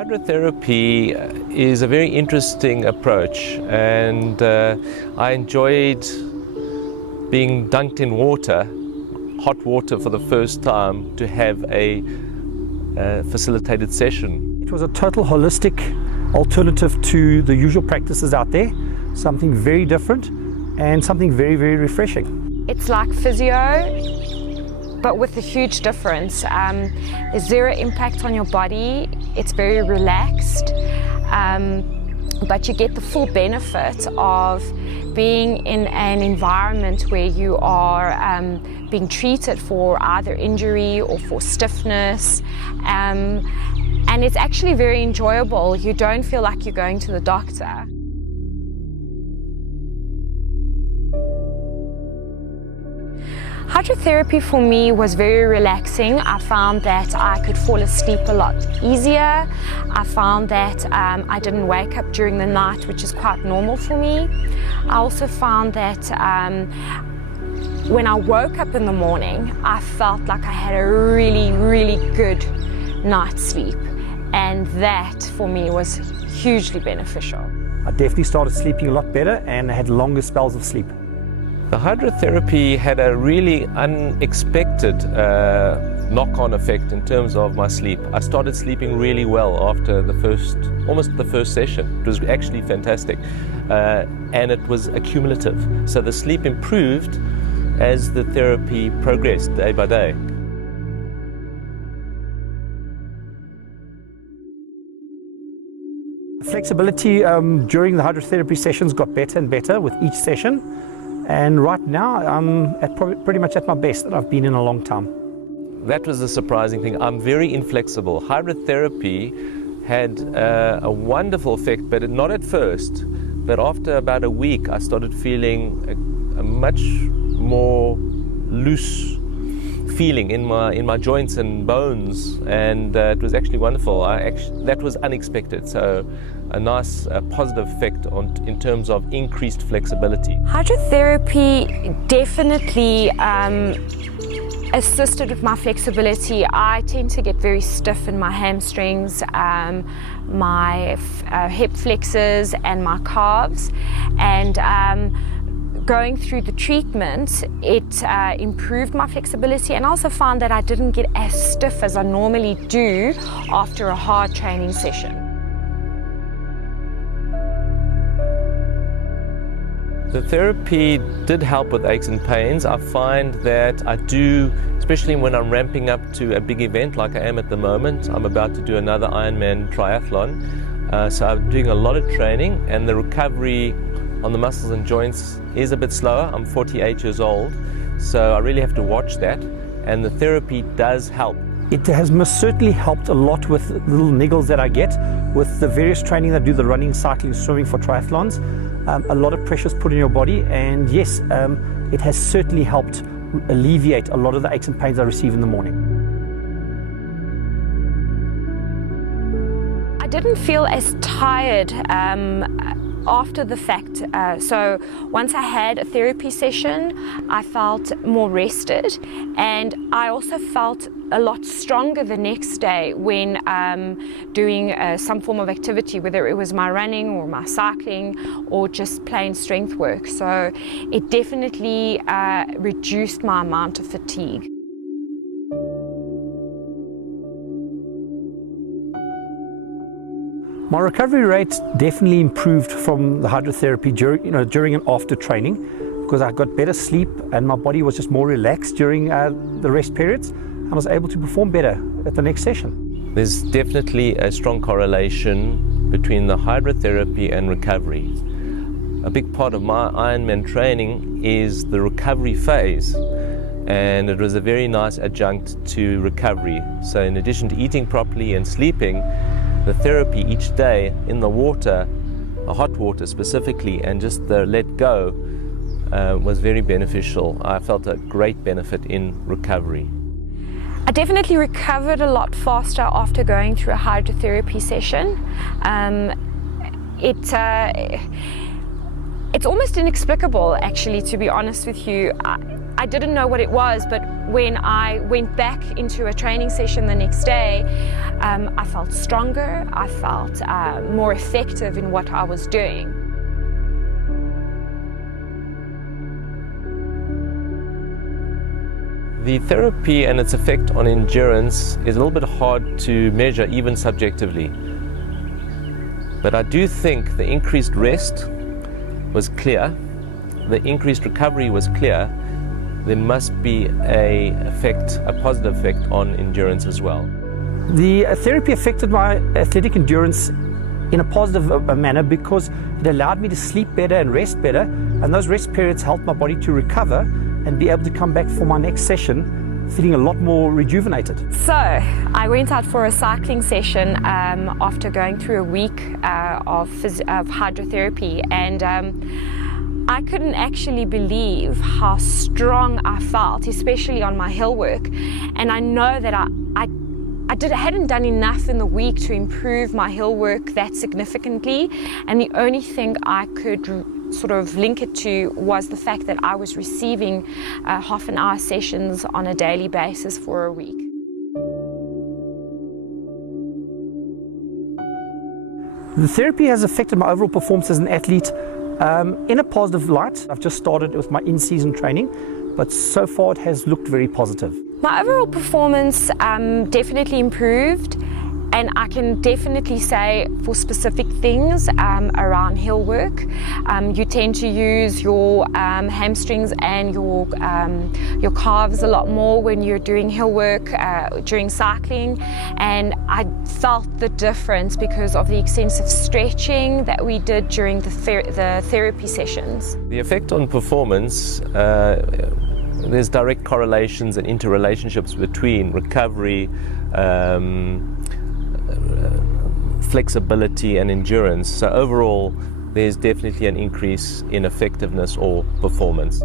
Hydrotherapy is a very interesting approach, and I enjoyed being dunked in water, hot water for the first time, to have a facilitated session. It was a total holistic alternative to the usual practices out there, something very different and something very, very refreshing. It's like physio, but with a huge difference. There's zero impact on your body, it's very relaxed, but you get the full benefit of being in an environment where you are being treated for either injury or for stiffness, and it's actually very enjoyable. You don't feel like you're going to the doctor. Hydrotherapy for me was very relaxing. I found that I could fall asleep a lot easier. I found that I didn't wake up during the night, which is quite normal for me. I also found that when I woke up in the morning, I felt like I had a really, really good night's sleep. And that for me was hugely beneficial. I definitely started sleeping a lot better and had longer spells of sleep. The hydrotherapy had a really unexpected knock-on effect in terms of my sleep. I started sleeping really well after almost the first session. It was actually fantastic, and it was accumulative. So the sleep improved as the therapy progressed day by day. Flexibility during the hydrotherapy sessions got better and better with each session. And right now, I'm pretty much at my best that I've been in a long time. That was the surprising thing. I'm very inflexible. Hydrotherapy had a wonderful effect, but not at first. But after about a week, I started feeling a much more loose feeling in my joints and bones, and it was actually wonderful. That was unexpected. So a nice positive effect in terms of increased flexibility. Hydrotherapy definitely assisted with my flexibility. I tend to get very stiff in my hamstrings, my hip flexors and my calves, and going through the treatment, it improved my flexibility, and also found that I didn't get as stiff as I normally do after a hard training session. The therapy did help with aches and pains. I find that I do, especially when I'm ramping up to a big event like I am at the moment. I'm about to do another Ironman triathlon, so I'm doing a lot of training, and the recovery on the muscles and joints is a bit slower. I'm 48 years old, so I really have to watch that, and the therapy does help. It has most certainly helped a lot with the little niggles that I get with the various training that I do, the running, cycling, swimming for triathlons. A lot of pressure is put in your body, and yes, it has certainly helped alleviate a lot of the aches and pains I receive in the morning. I didn't feel as tired after the fact. So once I had a therapy session, I felt more rested, and I also felt a lot stronger the next day when doing some form of activity, whether it was my running or my cycling or just plain strength work. So it definitely reduced my amount of fatigue. My recovery rate definitely improved from the hydrotherapy during and after training, because I got better sleep and my body was just more relaxed during the rest periods. I was able to perform better at the next session. There's definitely a strong correlation between the hydrotherapy and recovery. A big part of my Ironman training is the recovery phase, and it was a very nice adjunct to recovery. So in addition to eating properly and sleeping, the therapy each day in the water, hot water specifically, and just the let go was very beneficial. I felt a great benefit in recovery. I definitely recovered a lot faster after going through a hydrotherapy session. It's almost inexplicable, actually, to be honest with you. I didn't know what it was, but when I went back into a training session the next day, I felt stronger, I felt more effective in what I was doing. The therapy and its effect on endurance is a little bit hard to measure, even subjectively. But I do think the increased rest was clear, the increased recovery was clear. There must be a positive effect on endurance as well. The therapy affected my athletic endurance in a positive manner because it allowed me to sleep better and rest better, and those rest periods helped my body to recover and be able to come back for my next session feeling a lot more rejuvenated. So I went out for a cycling session after going through a week of hydrotherapy, and I couldn't actually believe how strong I felt, especially on my hill work. And I know that I hadn't done enough in the week to improve my hill work that significantly, and the only thing I could sort of link it to was the fact that I was receiving half-an-hour sessions on a daily basis for a week. The therapy has affected my overall performance as an athlete in a positive light. I've just started with my in-season training, but so far it has looked very positive. My overall performance definitely improved, and I can definitely say for specific things around hill work, you tend to use your hamstrings and your calves a lot more when you're doing hill work during cycling, and I felt the difference because of the extensive stretching that we did during the therapy sessions. The effect on performance, there's direct correlations and interrelationships between recovery, flexibility and endurance. So overall, there's definitely an increase in effectiveness or performance.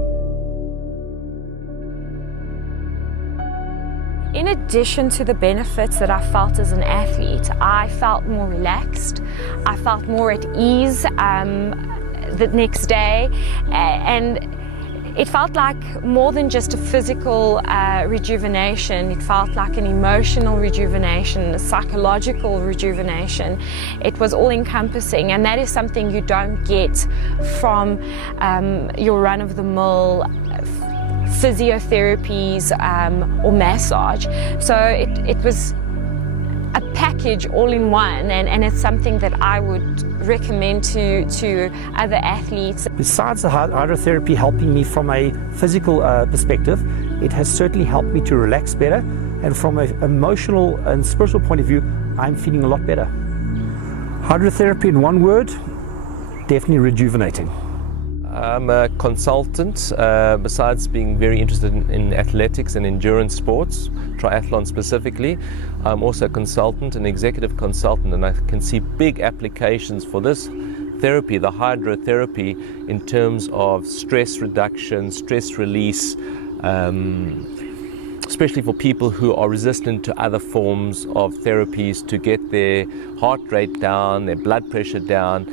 In addition to the benefits that I felt as an athlete, I felt more relaxed, I felt more at ease the next day, and it felt like more than just a physical rejuvenation. It felt like an emotional rejuvenation, a psychological rejuvenation. It was all-encompassing, and that is something you don't get from your run-of-the-mill physiotherapies or massage. So it was a package all in one, and it's something that I would recommend to other athletes. Besides the hydrotherapy helping me from a physical perspective, it has certainly helped me to relax better, and from an emotional and spiritual point of view, I'm feeling a lot better. Hydrotherapy in one word, definitely rejuvenating. I'm a consultant, besides being very interested in athletics and endurance sports, triathlon specifically. I'm also a consultant, an executive consultant, and I can see big applications for this therapy, the hydrotherapy, in terms of stress reduction, stress release, especially for people who are resistant to other forms of therapies, to get their heart rate down, their blood pressure down,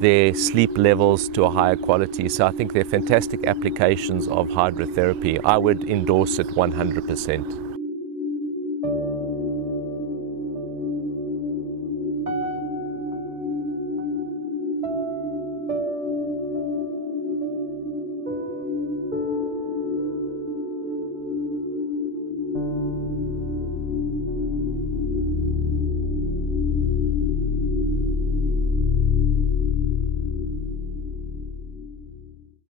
their sleep levels to a higher quality. So I think they're fantastic applications of hydrotherapy. I would endorse it 100%.